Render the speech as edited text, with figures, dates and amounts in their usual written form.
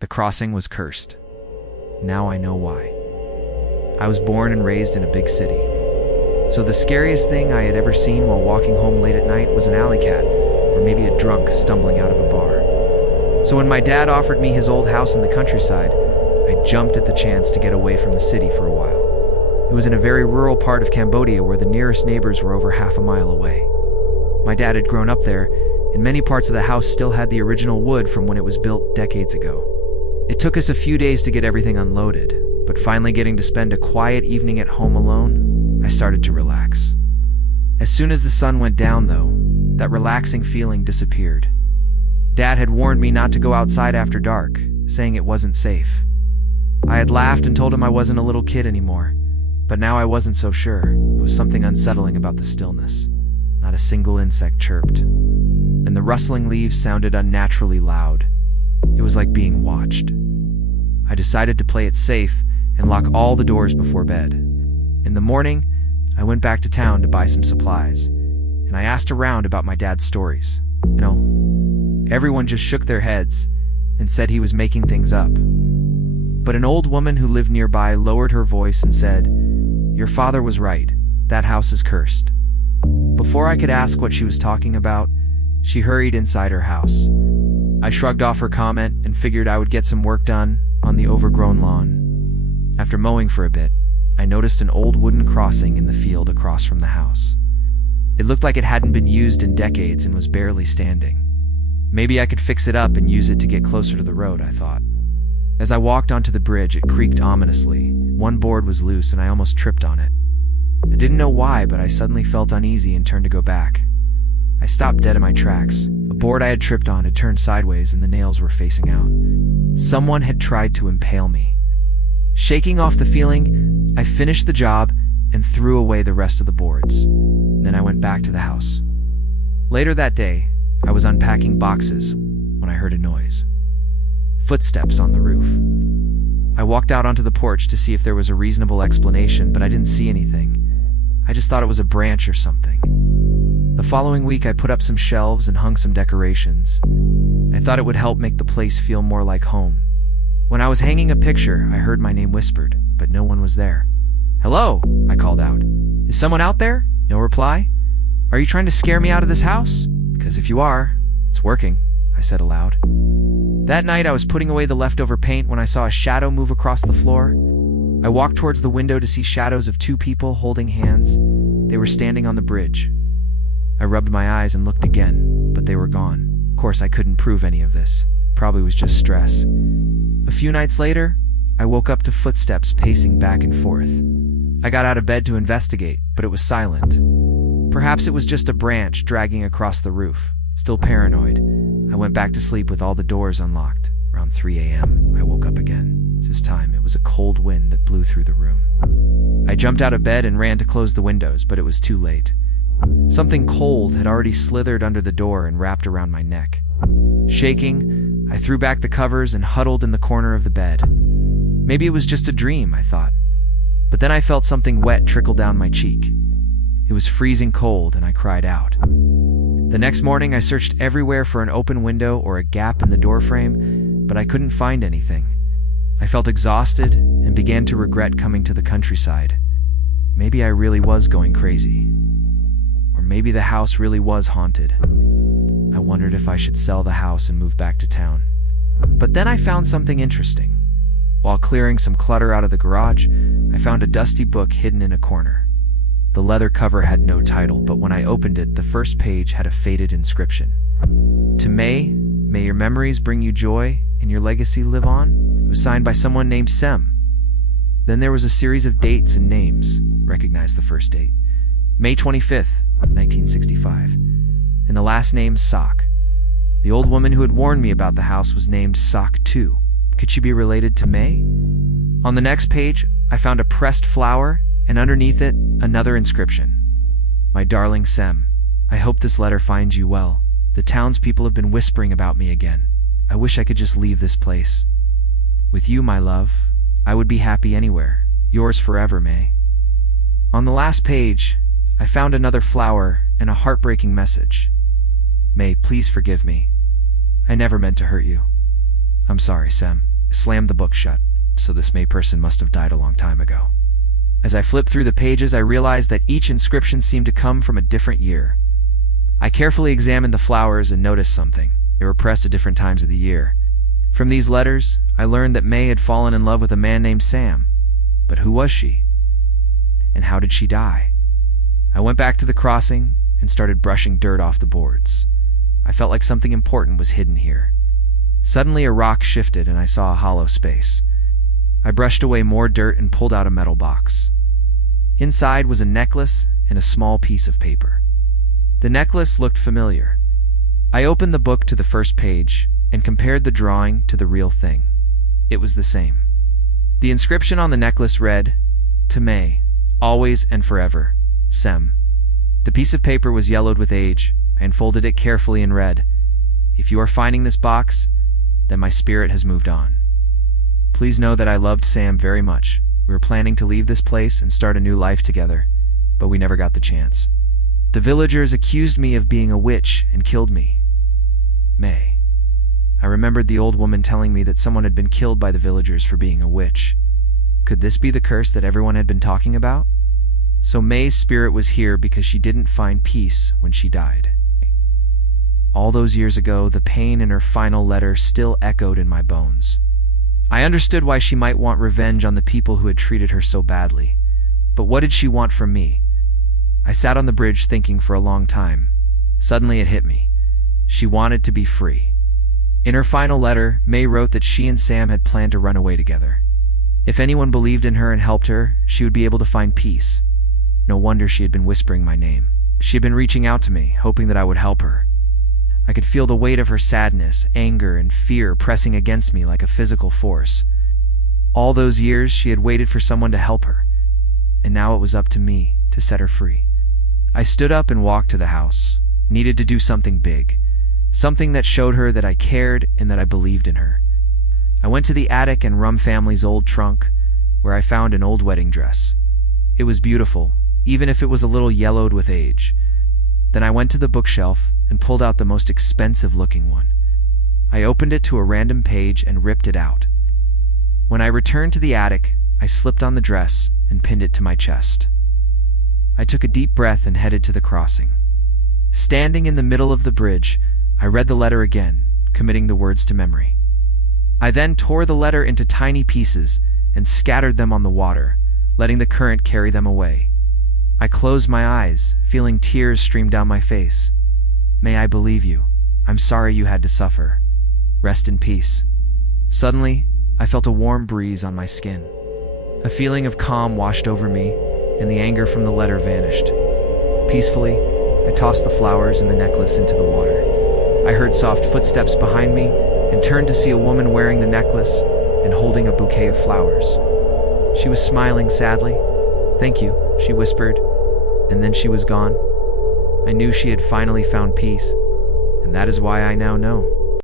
The crossing was cursed. Now I know why. I was born and raised in a big city. So the scariest thing I had ever seen while walking home late at night was an alley cat, or maybe a drunk stumbling out of a bar. So when my dad offered me his old house in the countryside, I jumped at the chance to get away from the city for a while. It was in a very rural part of Cambodia where the nearest neighbors were over half a mile away. My dad had grown up there, and many parts of the house still had the original wood from when it was built decades ago. It took us a few days to get everything unloaded, but finally getting to spend a quiet evening at home alone, I started to relax. As soon as the sun went down, though, that relaxing feeling disappeared. Dad had warned me not to go outside after dark, saying it wasn't safe. I had laughed and told him I wasn't a little kid anymore, but now I wasn't so sure. It was something unsettling about the stillness. Not a single insect chirped, and the rustling leaves sounded unnaturally loud. It was like being watched. I decided to play it safe and lock all the doors before bed. In the morning, I went back to town to buy some supplies, and I asked around about my dad's stories. Everyone just shook their heads and said he was making things up. But an old woman who lived nearby lowered her voice and said, "Your father was right. That house is cursed." Before I could ask what she was talking about, she hurried inside her house. I shrugged off her comment and figured I would get some work done on the overgrown lawn. After mowing for a bit, I noticed an old wooden crossing in the field across from the house. It looked like it hadn't been used in decades and was barely standing. Maybe I could fix it up and use it to get closer to the road, I thought. As I walked onto the bridge, it creaked ominously. One board was loose and I almost tripped on it. I didn't know why, but I suddenly felt uneasy and turned to go back. I stopped dead in my tracks. A board I had tripped on had turned sideways and the nails were facing out. Someone had tried to impale me. Shaking off the feeling, I finished the job and threw away the rest of the boards. Then I went back to the house. Later that day, I was unpacking boxes when I heard a noise. Footsteps on the roof. I walked out onto the porch to see if there was a reasonable explanation, but I didn't see anything. I just thought it was a branch or something. The following week, I put up some shelves and hung some decorations. I thought it would help make the place feel more like home. When I was hanging a picture, I heard my name whispered, but no one was there. "Hello," I called out. "Is someone out there?" No reply. "Are you trying to scare me out of this house? Because if you are, it's working," I said aloud. That night, I was putting away the leftover paint when I saw a shadow move across the floor. I walked towards the window to see shadows of two people holding hands. They were standing on the bridge. I rubbed my eyes and looked again, but they were gone. Of course, I couldn't prove any of this. Probably was just stress. A few nights later, I woke up to footsteps pacing back and forth. I got out of bed to investigate, but it was silent. Perhaps it was just a branch dragging across the roof. Still paranoid, I went back to sleep with all the doors unlocked. Around 3 a.m., I woke up again. This time, it was a cold wind that blew through the room. I jumped out of bed and ran to close the windows, but it was too late. Something cold had already slithered under the door and wrapped around my neck. Shaking, I threw back the covers and huddled in the corner of the bed. Maybe it was just a dream, I thought. But then I felt something wet trickle down my cheek. It was freezing cold, and I cried out. The next morning, I searched everywhere for an open window or a gap in the doorframe, but I couldn't find anything. I felt exhausted and began to regret coming to the countryside. Maybe I really was going crazy. Or maybe the house really was haunted. I wondered if I should sell the house and move back to town. But then I found something interesting. While clearing some clutter out of the garage, I found a dusty book hidden in a corner. The leather cover had no title, but when I opened it, the first page had a faded inscription. "To May your memories bring you joy and your legacy live on." It was signed by someone named Sem. Then there was a series of dates and names. Recognized the first date. May 25th, 1965. And the last name, Sok. The old woman who had warned me about the house was named Sok too. Could she be related to May? On the next page, I found a pressed flower, and underneath it, another inscription. "My darling Sem, I hope this letter finds you well. The townspeople have been whispering about me again. I wish I could just leave this place. With you, my love, I would be happy anywhere. Yours forever, May." On the last page, I found another flower and a heartbreaking message. "May, please forgive me. I never meant to hurt you. I'm sorry, Sem." slammed the book shut. So this May person must have died a long time ago. As I flipped through the pages, I realized that each inscription seemed to come from a different year. I carefully examined the flowers and noticed something. They were pressed at different times of the year. From these letters, I learned that May had fallen in love with a man named Sam. But who was she? And how did she die? I went back to the crossing and started brushing dirt off the boards. I felt like something important was hidden here. Suddenly a rock shifted and I saw a hollow space. I brushed away more dirt and pulled out a metal box. Inside was a necklace and a small piece of paper. The necklace looked familiar. I opened the book to the first page and compared the drawing to the real thing. It was the same. The inscription on the necklace read, "To May, always and forever, Sem." The piece of paper was yellowed with age. I unfolded it carefully and read, "If you are finding this box, then my spirit has moved on. Please know that I loved Sam very much. We were planning to leave this place and start a new life together, but we never got the chance. The villagers accused me of being a witch and killed me. May." I remembered the old woman telling me that someone had been killed by the villagers for being a witch. Could this be the curse that everyone had been talking about? So May's spirit was here because she didn't find peace when she died. All those years ago, the pain in her final letter still echoed in my bones. I understood why she might want revenge on the people who had treated her so badly. But what did she want from me? I sat on the bridge thinking for a long time. Suddenly it hit me. She wanted to be free. In her final letter, May wrote that she and Sam had planned to run away together. If anyone believed in her and helped her, she would be able to find peace. No wonder she had been whispering my name. She had been reaching out to me, hoping that I would help her. I could feel the weight of her sadness, anger, and fear pressing against me like a physical force. All those years, she had waited for someone to help her, and now it was up to me to set her free. I stood up and walked to the house. Needed to do something big, something that showed her that I cared and that I believed in her. I went to the attic and Rum family's old trunk, where I found an old wedding dress. It was beautiful, even if it was a little yellowed with age. Then I went to the bookshelf and pulled out the most expensive-looking one. I opened it to a random page and ripped it out. When I returned to the attic, I slipped on the dress and pinned it to my chest. I took a deep breath and headed to the crossing. Standing in the middle of the bridge, I read the letter again, committing the words to memory. I then tore the letter into tiny pieces and scattered them on the water, letting the current carry them away. I closed my eyes, feeling tears stream down my face. May I believe you. I'm sorry you had to suffer. Rest in peace. Suddenly, I felt a warm breeze on my skin. A feeling of calm washed over me, and the anger from the letter vanished. Peacefully, I tossed the flowers and the necklace into the water. I heard soft footsteps behind me and turned to see a woman wearing the necklace and holding a bouquet of flowers. She was smiling sadly. "Thank you," she whispered, and then she was gone. I knew she had finally found peace, and that is why I now know.